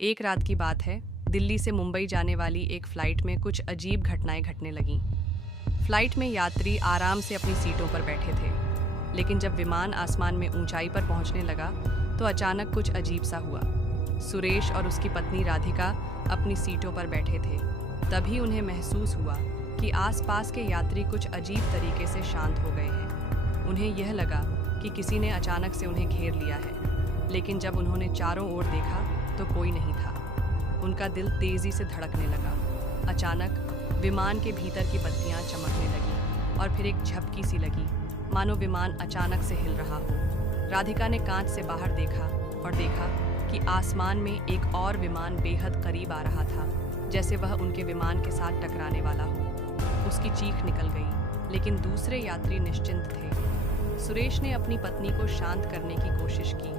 एक रात की बात है, दिल्ली से मुंबई जाने वाली एक फ़्लाइट में कुछ अजीब घटनाएं घटने लगीं। फ़्लाइट में यात्री आराम से अपनी सीटों पर बैठे थे, लेकिन जब विमान आसमान में ऊंचाई पर पहुंचने लगा, तो अचानक कुछ अजीब सा हुआ। सुरेश और उसकी पत्नी राधिका अपनी सीटों पर बैठे थे। तभी उन्हें महसूस हुआ कि आसपास के यात्री कुछ अजीब तरीके से शांत हो गए हैं। उन्हें यह लगा कि किसी ने अचानक से उन्हें घेर लिया है, लेकिन जब उन्होंने चारों ओर देखा तो कोई नहीं था। उनका दिल तेजी से धड़कने लगा। अचानक विमान के भीतर की बत्तियां चमकने लगीं और फिर एक झपकी सी लगी, मानो विमान अचानक से हिल रहा हो। राधिका ने कांच से बाहर देखा और देखा कि आसमान में एक और विमान बेहद करीब आ रहा था, जैसे वह उनके विमान के साथ टकराने वाला हो। उसकी चीख निकल गई, लेकिन दूसरे यात्री निश्चिंत थे। सुरेश ने अपनी पत्नी को शांत करने की कोशिश की,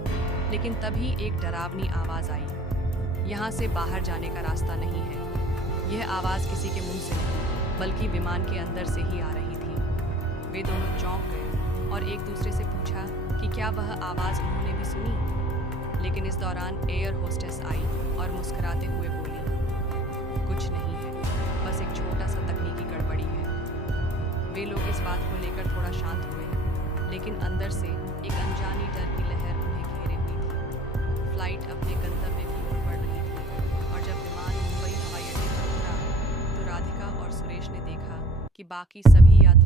लेकिन तभी एक डरावनी आवाज़ आई, यहाँ से बाहर जाने का रास्ता नहीं है। यह आवाज़ किसी के मुंह से नहीं, बल्कि विमान के अंदर से ही आ रही थी। वे दोनों चौंक गए और एक दूसरे से पूछा कि क्या वह आवाज़ उन्होंने भी सुनी। लेकिन इस दौरान एयर होस्टेस आई और मुस्कुराते हुए बोली, कुछ नहीं है, बस एक छोटा सा तकनीकी गड़बड़ी है। वे लोग इस बात को लेकर थोड़ा शांत हुए, लेकिन अंदर से एक अनजानी डर की लहर उन्हें घेरे हुई थी। फ्लाइट अपने गंतव्य की ओर बढ़ रही थी और जब विमान मुंबई हवाई अड्डे पर उतरा, तो राधिका और सुरेश ने देखा कि बाकी सभी यात्री